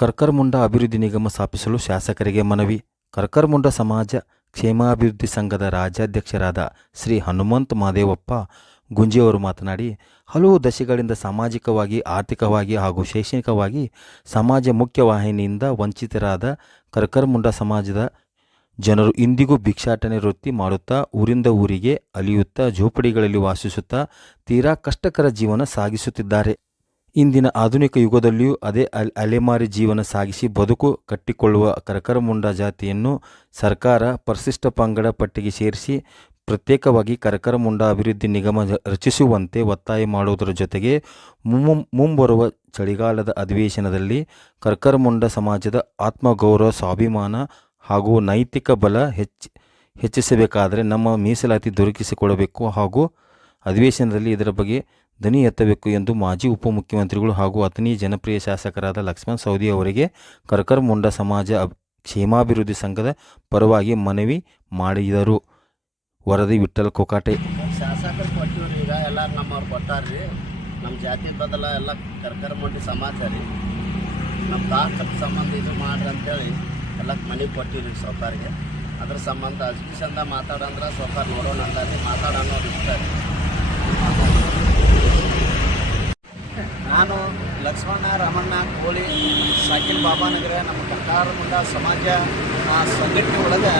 ಕರ್ಕರಮುಂಡ ಅಭಿವೃದ್ಧಿ ನಿಗಮ ಸ್ಥಾಪಿಸಲು ಶಾಸಕರಿಗೆ ಮನವಿ. ಕರ್ಕರಮುಂಡ ಸಮಾಜ ಕ್ಷೇಮಾಭಿವೃದ್ಧಿ ಸಂಘದ ರಾಜ್ಯಾಧ್ಯಕ್ಷರಾದ ಶ್ರೀ ಹನುಮಂತ ಮಹದೇವಪ್ಪ ಗುಂಜಿಯವರು ಮಾತನಾಡಿ, ಹಲವು ದಶಕಗಳಿಂದ ಸಾಮಾಜಿಕವಾಗಿ, ಆರ್ಥಿಕವಾಗಿ ಹಾಗೂ ಶೈಕ್ಷಣಿಕವಾಗಿ ಸಮಾಜ ಮುಖ್ಯವಾಹಿನಿಯಿಂದ ವಂಚಿತರಾದ ಕರ್ಕರಮುಂಡ ಸಮಾಜದ ಜನರು ಇಂದಿಗೂ ಭಿಕ್ಷಾಟನೆ ವೃತ್ತಿ ಮಾಡುತ್ತಾ ಊರಿಂದ ಊರಿಗೆ ಅಲಿಯುತ್ತಾ ಝೋಪಡಿಗಳಲ್ಲಿ ವಾಸಿಸುತ್ತಾ ತೀರಾ ಕಷ್ಟಕರ ಜೀವನ ಸಾಗಿಸುತ್ತಿದ್ದಾರೆ. ಇಂದಿನ ಆಧುನಿಕ ಯುಗದಲ್ಲಿಯೂ ಅದೇ ಅಲೆಮಾರಿ ಜೀವನ ಸಾಗಿಸಿ ಬದುಕು ಕಟ್ಟಿಕೊಳ್ಳುವ ಕರ್ಕರಮುಂಡ ಜಾತಿಯನ್ನು ಸರ್ಕಾರ ಪರಿಶಿಷ್ಟ ಪಂಗಡ ಪಟ್ಟಿಗೆ ಸೇರಿಸಿ ಪ್ರತ್ಯೇಕವಾಗಿ ಕರ್ಕರಮುಂಡ ಅಭಿವೃದ್ಧಿ ನಿಗಮ ರಚಿಸುವಂತೆ ಒತ್ತಾಯ ಮಾಡುವುದರ ಜೊತೆಗೆ ಮುಂಬರುವ ಚಳಿಗಾಲದ ಅಧಿವೇಶನದಲ್ಲಿ ಕರ್ಕರಮುಂಡ ಸಮಾಜದ ಆತ್ಮಗೌರವ, ಸ್ವಾಭಿಮಾನ ಹಾಗೂ ನೈತಿಕ ಬಲ ಹೆಚ್ಚಿಸಬೇಕಾದರೆ ನಮ್ಮ ಮೀಸಲಾತಿ ದೊರಕಿಸಿಕೊಡಬೇಕು ಹಾಗೂ ಅಧಿವೇಶನದಲ್ಲಿ ಇದರ ಬಗ್ಗೆ ಧ್ವನಿ ಎತ್ತಬೇಕು ಎಂದು ಮಾಜಿ ಉಪಮುಖ್ಯಮಂತ್ರಿಗಳು ಹಾಗೂ ಅತನಿ ಜನಪ್ರಿಯ ಶಾಸಕರಾದ ಲಕ್ಷ್ಮಣ ಸವದಿ ಅವರಿಗೆ ಕರ್ಕರಮುಂಡ ಸಮಾಜ ಕ್ಷೇಮಾಭಿವೃದ್ಧಿ ಸಂಘದ ಪರವಾಗಿ ಮನವಿ ಮಾಡಿದರು. ವರದಿ ವಿಠ್ಠಲ್ ಕೋಕಾಟೆ. ಶಾಸಕರು ಕೊಟ್ಟಿವ್ರಿ, ಈಗ ಎಲ್ಲ ನಮ್ಮವ್ರು ಕೊಟ್ಟಾರ್ರಿ. ನಮ್ಮ ಜಾತಿ ಬದಲ ಎಲ್ಲ ಕರ್ಕರಮುಂಡಿ ಸಮಾಜ ರೀ, ನಮ್ಮ ತಾಕತ್ತು ಸಂಬಂಧ ಇದು ಮಾಡ್ರಿ ಅಂತೇಳಿ ಎಲ್ಲ ಮನೆಗೆ ಕೊಟ್ಟಿವ್ರಿ ಸೌಕಾರಿಗೆ. ಅದ್ರ ಸಂಬಂಧ ಅಜ್ಕಿಸಂದ ಮಾತಾಡಂದ್ರೆ ಸೌಕಾರ ನೋಡೋಣ ಅಂದಾರಿ, ಮಾತಾಡೋಣ ಇರ್ತಾರೆ. ನಾನು ಲಕ್ಷ್ಮಣ ರಾಮಣ್ಣ ಕೋಳಿ ಸಾಕಿಲ್ ಬಾಬಾನಗರ ನಮ್ಮ ಕರ್ಕರಮುಂಡ ಸಮಾಜ ಸಂಘಟನೆ ಒಳಗೆ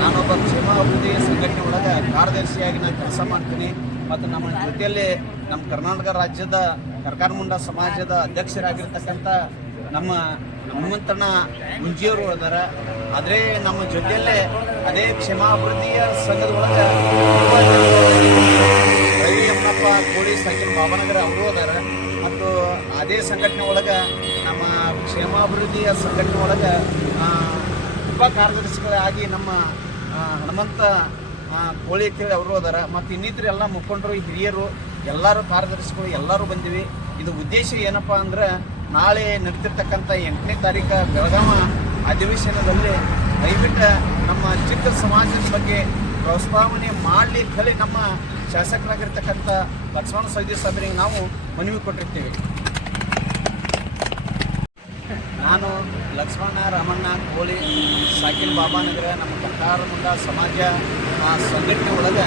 ನಾನೊಬ್ಬ ಕ್ಷೇಮಾಭಿವೃದ್ಧಿ ಸಂಘಟನೆ ಒಳಗೆ ಕಾರ್ಯದರ್ಶಿಯಾಗಿ ನಾನು ಕೆಲಸ ಮಾಡ್ತೀನಿ. ಮತ್ತು ನಮ್ಮ ಜೊತೆಯಲ್ಲಿ ನಮ್ಮ ಕರ್ನಾಟಕ ರಾಜ್ಯದ ಕರ್ಕರಮುಂಡ ಸಮಾಜದ ಅಧ್ಯಕ್ಷರಾಗಿರ್ತಕ್ಕಂಥ ನಮ್ಮ ಹನುಮಂತಣ್ಣ ಗುಂಜಿಯವರು ಅದಾರ. ಆದರೆ ನಮ್ಮ ಜೊತೆಯಲ್ಲೇ ಅದೇ ಕ್ಷೇಮಾಭಿವೃದ್ಧಿಯ ಸಂಘದ ಒಳಗೆ ರವಿಯಮ್ಮಪ್ಪ ಕೋಳಿ ಸಾಕಿಲ್ ಬಾಬಾನಗರ ಅವರು ಅದಾರ. ಮತ್ತು ಅದೇ ಸಂಘಟನೆ ಒಳಗೆ ನಮ್ಮ ಕ್ಷೇಮಾಭಿವೃದ್ಧಿಯ ಸಂಘಟನೆ ಒಳಗೆ ಉಪ ಕಾರ್ಯದರ್ಶಿಗಳಾಗಿ ನಮ್ಮ ಹನುಮಂತ ಕೋಳಿ ಅಂತೇಳಿ ಅವರು ಅದಾರ. ಮತ್ತು ಇನ್ನಿತರ ಎಲ್ಲ ಮುಖಂಡರು, ಹಿರಿಯರು, ಎಲ್ಲರೂ ಕಾರ್ಯದರ್ಶಿಗಳು ಎಲ್ಲರೂ ಬಂದಿವಿ. ಇದು ಉದ್ದೇಶ ಏನಪ್ಪ ಅಂದ್ರೆ, ನಾಳೆ ನಡೀತಿರ್ತಕ್ಕಂಥ 8ನೇ ತಾರೀಕು ಬೆಳಗಾವ ಅಧಿವೇಶನದಲ್ಲಿ ದಯವಿಟ್ಟು ನಮ್ಮ ಚಿಕ್ಕ ಸಮಾಜದ ಬಗ್ಗೆ ಪ್ರಸ್ತಾವನೆ ಮಾಡಲಿಕ್ಕೆ ಹೇಳಿ ನಮ್ಮ ಶಾಸಕರಾಗಿರ್ತಕ್ಕಂಥ ಲಕ್ಷ್ಮಣ ಸವದಿ ಸಾಹೇಬರಿಗೆ ನಾವು ಮನವಿ ಕೊಟ್ಟಿರ್ತೀವಿ. ನಾನು ಲಕ್ಷ್ಮಣ ರಾಮಣ್ಣ ಕೋಳಿ ಸಾಕಿಲ್ ಬಾಬಾನಗರ ನಮ್ಮ ಕರ್ಕರಮುಂಡ ಸಮಾಜ ಸಂಘಟನೆ ಒಳಗೆ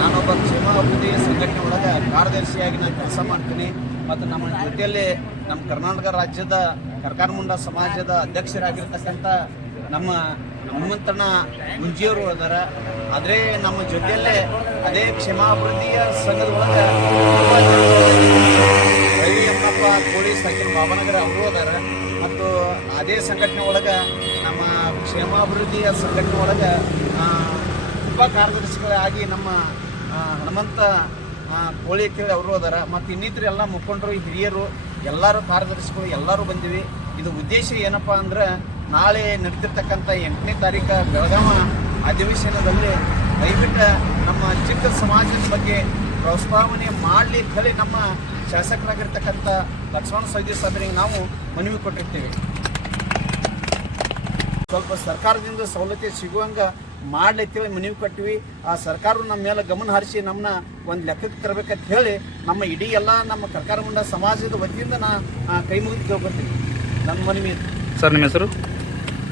ನಾನೊಬ್ಬ ಕ್ಷೇಮಾಭಿವೃದ್ಧಿ ಸಂಘಟನೆ ಒಳಗೆ ಕಾರ್ಯದರ್ಶಿಯಾಗಿ ನಾನು ಕೆಲಸ ಮಾಡ್ತೀನಿ. ಮತ್ತು ನಮ್ಮ ಜೊತೆಯಲ್ಲಿ ನಮ್ಮ ಕರ್ನಾಟಕ ರಾಜ್ಯದ ಕರ್ಕರಮುಂಡ ಸಮಾಜದ ಅಧ್ಯಕ್ಷರಾಗಿರ್ತಕ್ಕಂಥ ನಮ್ಮ ಹನುಮಂತಣ್ಣ ಗುಂಜಿಯವರು ಅದಾರ. ಆದರೆ ನಮ್ಮ ಜೊತೆಯಲ್ಲೇ ಅದೇ ಕ್ಷೇಮಾಭಿವೃದ್ಧಿಯ ಸಂಘದ ಒಳಗೆ ರವಿಯಮ್ಮಪ್ಪ ಕೋಳಿ ಸಾಕಿಲ್ ಬಾಬಾನಗರ ಅವರು ಅದಾರ. ಮತ್ತು ಅದೇ ಸಂಘಟನೆ ಒಳಗೆ ನಮ್ಮ ಕ್ಷೇಮಾಭಿವೃದ್ಧಿಯ ಸಂಘಟನೆ ಒಳಗೆ ಉಪ ಕಾರ್ಯದರ್ಶಿಗಳಾಗಿ ನಮ್ಮ ಹನುಮಂತ ಕೋಳಿ ಅಂತೇಳಿ ಅವರು ಅದಾರ. ಮತ್ತು ಇನ್ನಿತರ ಎಲ್ಲ ಮುಖಂಡರು, ಹಿರಿಯರು, ಎಲ್ಲರೂ ಕಾರ್ಯದರ್ಶಿಗಳು ಎಲ್ಲರೂ ಬಂದಿವಿ. ಇದು ಉದ್ದೇಶ ಏನಪ್ಪ ಅಂದ್ರೆ, ನಾಳೆ ನಡೀತಿರ್ತಕ್ಕಂಥ 8ನೇ ತಾರೀಕು ಬೆಳಗಾವ ಅಧಿವೇಶನದಲ್ಲಿ ದಯವಿಟ್ಟು ನಮ್ಮ ಚಿಕ್ಕ ಸಮಾಜದ ಬಗ್ಗೆ ಪ್ರಸ್ತಾವನೆ ಮಾಡಲಿಕ್ಕೆ ಹೇಳಿ ನಮ್ಮ ಶಾಸಕರಾಗಿರ್ತಕ್ಕಂಥ ಲಕ್ಷ್ಮಣ ಸವದಿ ಸಾಹೇಬರಿಗೆ ನಾವು ಮನವಿ ಕೊಟ್ಟಿರ್ತೀವಿ. ಸ್ವಲ್ಪ ಸರ್ಕಾರದಿಂದ ಸವಲತ್ತು ಸಿಗುವಂಗೆ ಮಾಡ್ಲಿಕ್ಕೇಳಿ ಮನವಿ ಕೊಟ್ಟಿವಿ. ಆ ಸರ್ಕಾರ ನಮ್ಮ ಮೇಲೆ ಗಮನ ಹರಿಸಿ ನಮ್ಮನ್ನ ಒಂದು ಲೆಕ್ಕಕ್ಕೆ ತರಬೇಕಂತ ಹೇಳಿ ನಮ್ಮ ಇಡೀ ಎಲ್ಲ ನಮ್ಮ ಕರ್ಕರಮುಂಡ ಸಮಾಜದ ವತಿಯಿಂದ ಕೈ ಮುಗಿದು ಕೇಳ್ಕೊತೀನಿ. ನನ್ನ ಮನವಿ. ಸರ್, ನಿಮ್ಮ ಹೆಸರು?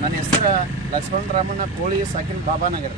ನನ್ನ ಹೆಸರು ಲಕ್ಷ್ಮಣ ರಾಮಣ್ಣ ಕೋಳಿ ಸಾಕಿಲ್ ಬಾಬಾನಗರ.